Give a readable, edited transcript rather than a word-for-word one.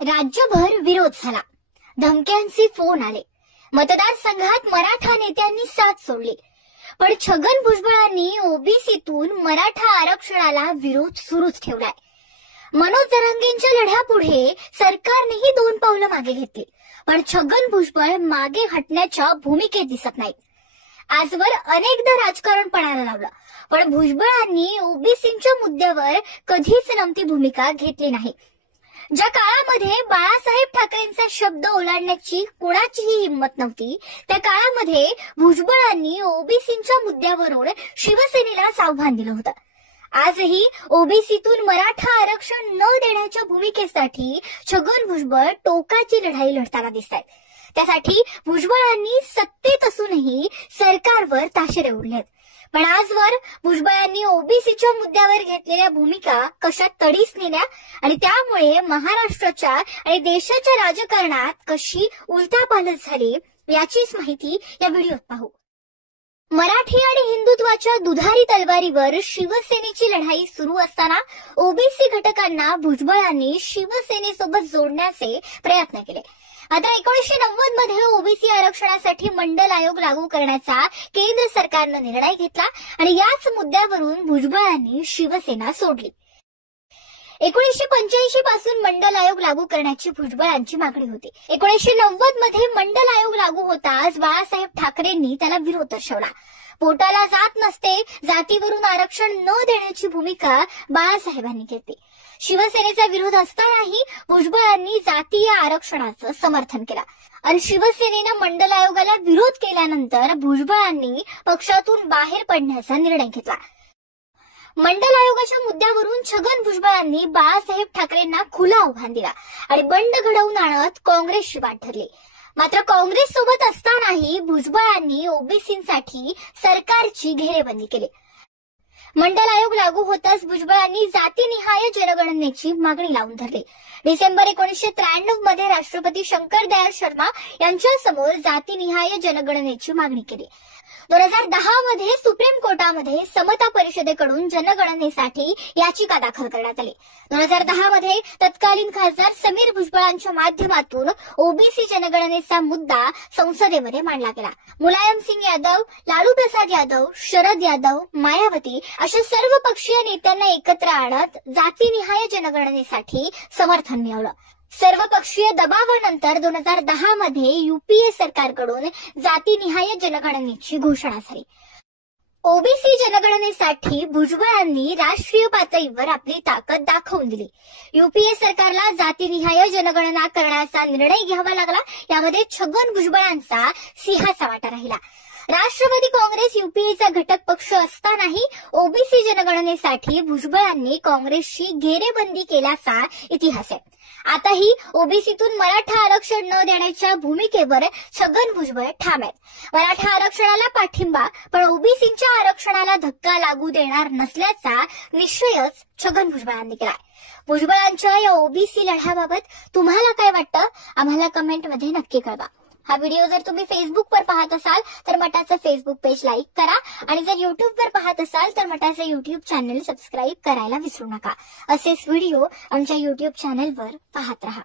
राज्यभर विरोध झाला, धमक्यांचे फोन आले, मतदारसंघात मराठा नेत्यांनी साथ सोडली. पण छगन भुजबळांनी ओबीसीतून मराठा आरक्षणाला विरोध सुरूच ठेवलाय. मनोज जरांगेंच्या लढ्यापुढे सरकारनेही 2 पावलं मागे घेतली, पण छगन भुजबळ मागे हटण्याच्या भूमिकेत दिसत नाहीत. आजवर अनेकदा राजकारण पणाला लावलं, पण भुजबळांनी ओबीसींच्या मुद्द्यावर कधीच नमती भूमिका घेतली नाही. ज्या काळामध्ये बाळासाहेब ठाकरेंचा शब्द ओलांडण्याची कोणाचीही हिंमत नव्हती, त्या काळामध्ये भुजबळांनी ओबीसींच्या मुद्द्यावरून शिवसेनेलाच आव्हान दिलं होतं. आजही ओबीसीतून मराठा आरक्षण न देण्याच्या भूमिकेसाठी छगन भुजबळ टोकाची लढाई लढताना दिसत आहेत. त्यासाठी भुजबळांनी सत्तेत असूनही सरकारवर ताशेरे ओढलेत. पण आजवर भुजबळांनी ओबीसीच्या मुद्द्यावर घेतलेल्या भूमिका कशा तडीस नेल्या आणि त्यामुळे महाराष्ट्राच्या आणि देशाच्या राजकारणात कशी उलथापालथ झाली याचीच माहिती या व्हिडिओत पाहू. मराठी आणि हिंदुत्वाच्या दुधारी तलवारीवर शिवसेनेची लढाई सुरू असताना ओबीसी घटकांना भुजबळांनी शिवसेनेसोबत जोडण्याचे प्रयत्न केले. मात्र 1990 मध्ये ओबीसी आरक्षणासाठी मंडल आयोग लागू करण्याचा केंद्र सरकारनं निर्णय घेतला आणि याच मुद्द्यावरून भुजबळांनी शिवसेना सोडली. 1985 पासून मंडल आयोग लागू करण्याची भुजबळांची मागणी होती. 1990 मध्ये मंडल आयोग लागू होताच बाळासाहेब ठाकरेंनी त्याला विरोध दर्शवला. पोटाला जात नसते, जातीवरून आरक्षण न देण्याची भूमिका बाळासाहेबांनी घेतली. शिवसेनेचा विरोध असतानाही भुजबळांनी जातीय आरक्षणाचं समर्थन केलं आणि शिवसेनेनं मंडल आयोगाला विरोध केल्यानंतर भुजबळांनी पक्षातून बाहेर पडण्याचा निर्णय घेतला. मंडल आयोगाच्या मुद्द्यावरून छगन भुजबळांनी बाळासाहेब ठाकरेंना खुलं आव्हान दिला आणि बंड घडवून आणत काँग्रेसची वाट धरली. मात्र काँग्रेस सोबत असतानाही भुजबळांनी ओबीसींसाठी सरकारची घेरेबंदी केली. मंडल आयोग लागू होताच भुजबळांनी जातीनिहाय जनगणनेची मागणी लावून धरली. डिसेंबर 1993 मध्ये राष्ट्रपती शंकर दयाळ शर्मा यांच्यासमोर जातीनिहाय जनगणनेची मागणी केली. 2010 मध्ये सुप्रीम कोर्टामध्ये समता परिषदेकडून जनगणनेसाठी याचिका दाखल करण्यात आली. 2010 मध्ये तत्कालीन खासदार समीर भुजबळांच्या माध्यमातून ओबीसी जनगणनेचा मुद्दा संसदेमध्ये मांडला गेला. मुलायम सिंग यादव, लालू प्रसाद यादव, शरद यादव, मायावती अशा सर्व पक्षीय नेत्यांना एकत्र आणत जातीनिहाय जनगणनेसाठी समर्थन मिळवलं. सर्वपक्षीय दबावानंतर 2010 मध्ये युपीए सरकारकडून जातीनिहाय जनगणनेची घोषणा झाली. ओबीसी जनगणनेसाठी भुजबळांनी राष्ट्रीय पातळीवर आपली ताकद दाखवून दिली. युपीए सरकारला जातीनिहाय जनगणना करण्याचा निर्णय घ्यावा लागला. यामध्ये छगन भुजबळांचा सिंहाचा वाटा राहिला. राष्ट्रवादी काँग्रेस युपीएचा घटक पक्ष असतानाही ओबीसी जनगणनेसाठी भुजबळांनी काँग्रेसची घेरेबंदी केल्याचा इतिहास आहे. आताही ओबीसीतून मराठा आरक्षण न देण्याच्या भूमिकेवर छगन भुजबळ ठाम आहेत. मराठा आरक्षणाला पाठिंबा, पण ओबीसींच्या आरक्षणाला धक्का लागू देणार नसल्याचा निश्चयच छगन भुजबळांनी केलाय. भुजबळांच्या या ओबीसी लढ्याबाबत तुम्हाला काय वाटतं, आम्हाला कमेंटमध्ये नक्की कळवा. हा व्हिडिओ जर तुम्ही फेसबुकवर पाहत असाल तर मटाचं फेसबुक पेज लाईक करा आणि जर युट्यूबवर पाहत असाल तर मटाचं युट्यूब चॅनल सबस्क्राईब करायला विसरू नका. असेच व्हिडिओ आमच्या युट्यूब चॅनलवर पाहत रहा.